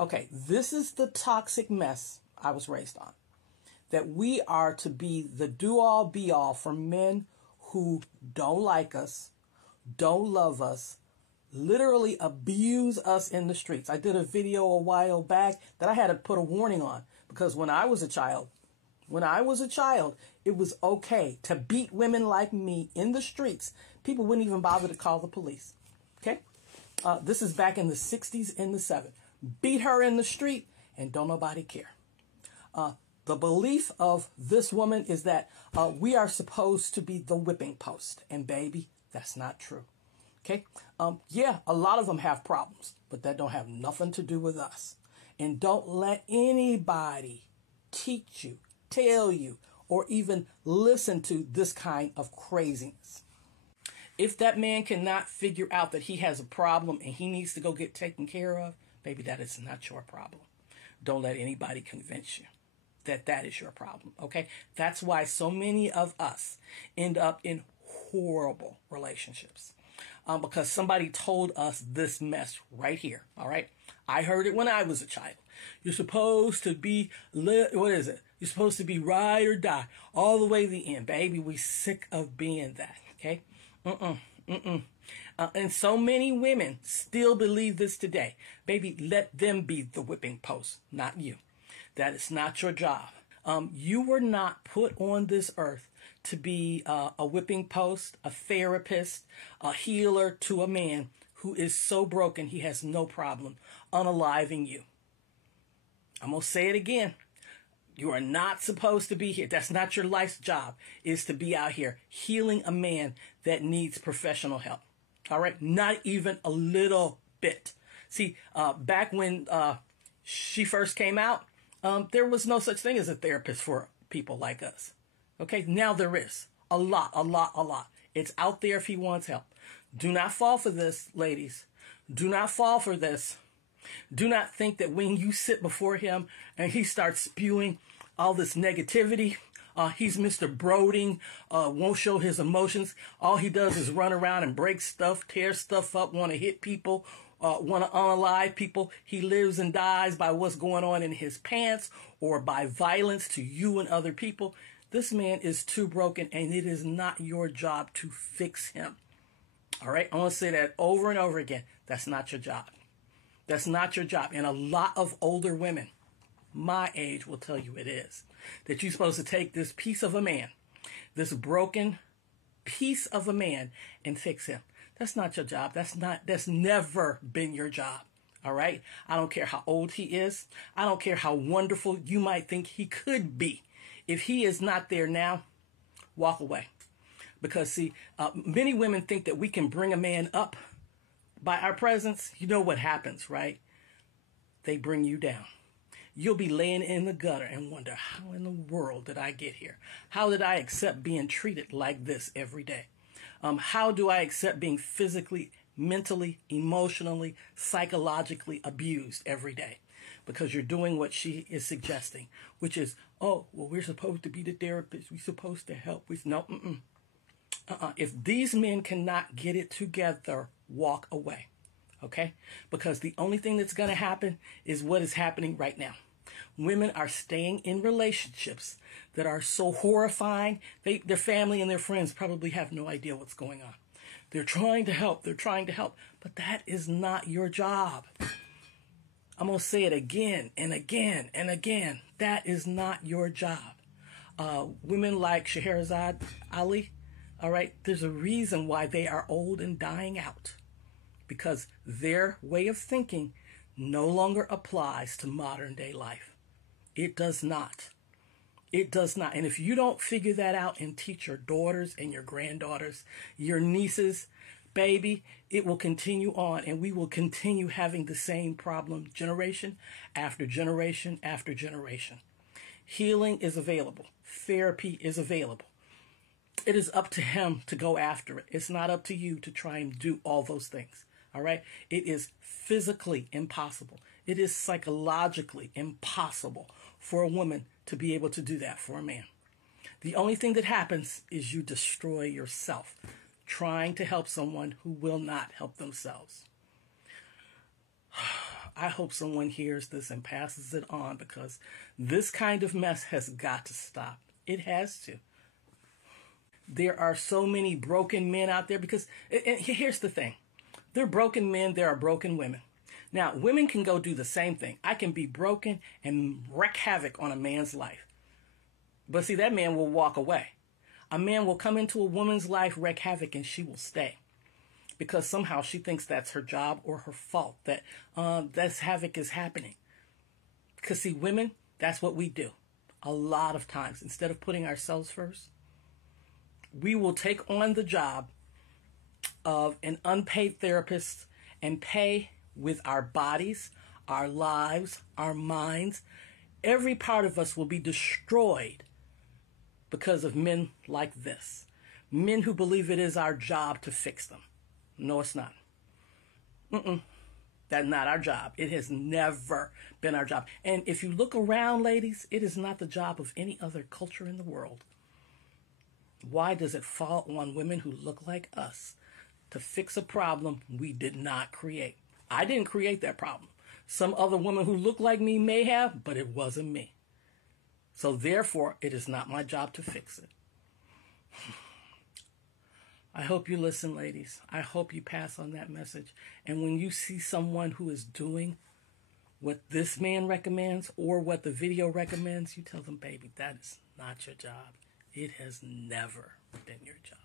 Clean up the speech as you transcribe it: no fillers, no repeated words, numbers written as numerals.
Okay, this is the toxic mess I was raised on. That we are to be the do-all, be-all for men who don't like us, don't love us, literally abuse us in the streets. I did a video a while back that I had to put a warning on because when I was a child, it was okay to beat women like me in the streets. People wouldn't even bother to call the police. Okay? This is back in the 60s and the 70s. Beat her in the street and don't nobody care. The belief of this woman is that we are supposed to be the whipping post. And baby, that's not true. Okay? Yeah, a lot of them have problems, but that don't have nothing to do with us. And don't let anybody teach you, tell you, or even listen to this kind of craziness. If that man cannot figure out that he has a problem and he needs to go get taken care of, baby, that is not your problem. Don't let anybody convince you that that is your problem, okay? That's why so many of us end up in horrible relationships. Because somebody told us this mess right here, all right? I heard it when I was a child. You're supposed to be, what is it? You're supposed to be ride or die all the way to the end. Baby, we sick of being that, okay? And so many women still believe this today. Baby, let them be the whipping post, not you. That is not your job. You were not put on this earth to be a whipping post, a therapist, a healer to a man who is so broken he has no problem unaliving you. I'm going to say it again. You are not supposed to be here. That's not your life's job, is to be out here healing a man that needs professional help. All right? Not even a little bit. See, back when she first came out, there was no such thing as a therapist for people like us. Okay? Now there is. A lot. It's out there if he wants help. Do not fall for this, ladies. Do not fall for this. Do not think that when you sit before him and he starts spewing all this negativity, he's Mr. Brooding, won't show his emotions. All he does is run around and break stuff, tear stuff up, want to hit people, want to unalive people. He lives and dies by what's going on in his pants or by violence to you and other people. This man is too broken, and it is not your job to fix him. All right? I want to say that over and over again. That's not your job. That's not your job. And a lot of older women, my age, will tell you it is. That you're supposed to take this piece of a man, this broken piece of a man, and fix him. That's not your job. That's never been your job. All right? I don't care how old he is. I don't care how wonderful you might think he could be. If he is not there now, walk away. Because, see, many women think that we can bring a man up by our presence. You know what happens, right? They bring you down. You'll be laying in the gutter and wonder, how in the world did I get here? How did I accept being treated like this every day? How do I accept being physically, mentally, emotionally, psychologically abused every day? Because you're doing what she is suggesting, which is, oh, well, we're supposed to be the therapist. We're supposed to help. No. If these men cannot get it together, walk away. Okay? Because the only thing that's going to happen is what is happening right now. Women are staying in relationships that are so horrifying. Their family and their friends probably have no idea what's going on. They're trying to help. But that is not your job. I'm going to say it again and again and again. That is not your job. Women like Scheherazade Ali, all right, there's a reason why they are old and dying out. Because their way of thinking no longer applies to modern day life. It does not. It does not. And if you don't figure that out and teach your daughters and your granddaughters, your nieces, baby, it will continue on, and we will continue having the same problem generation after generation after generation. Healing is available. Therapy is available. It is up to him to go after it. It's not up to you to try and do all those things. All right? It is physically impossible. It is psychologically impossible for a woman to be able to do that for a man. The only thing that happens is you destroy yourself trying to help someone who will not help themselves. I hope someone hears this and passes it on, because this kind of mess has got to stop. It has to. There are so many broken men out there because, and here's the thing. There are broken men, there are broken women. Now, women can go do the same thing. I can be broken and wreak havoc on a man's life. But see, that man will walk away. A man will come into a woman's life, wreak havoc, and she will stay. Because somehow she thinks that's her job or her fault, that this havoc is happening. Because see, women, that's what we do. A lot of times, instead of putting ourselves first, we will take on the job of an unpaid therapist and pay with our bodies, our lives, our minds. Every part of us will be destroyed because of men like this. Men who believe it is our job to fix them. No, it's not. That's not our job. It has never been our job. And if you look around, ladies, it is not the job of any other culture in the world. Why does it fall on women who look like us to fix a problem we did not create? I didn't create that problem. Some other woman who looked like me may have, but it wasn't me. So therefore, it is not my job to fix it. I hope you listen, ladies. I hope you pass on that message. And when you see someone who is doing what this man recommends or what the video recommends, you tell them, baby, that is not your job. It has never been your job.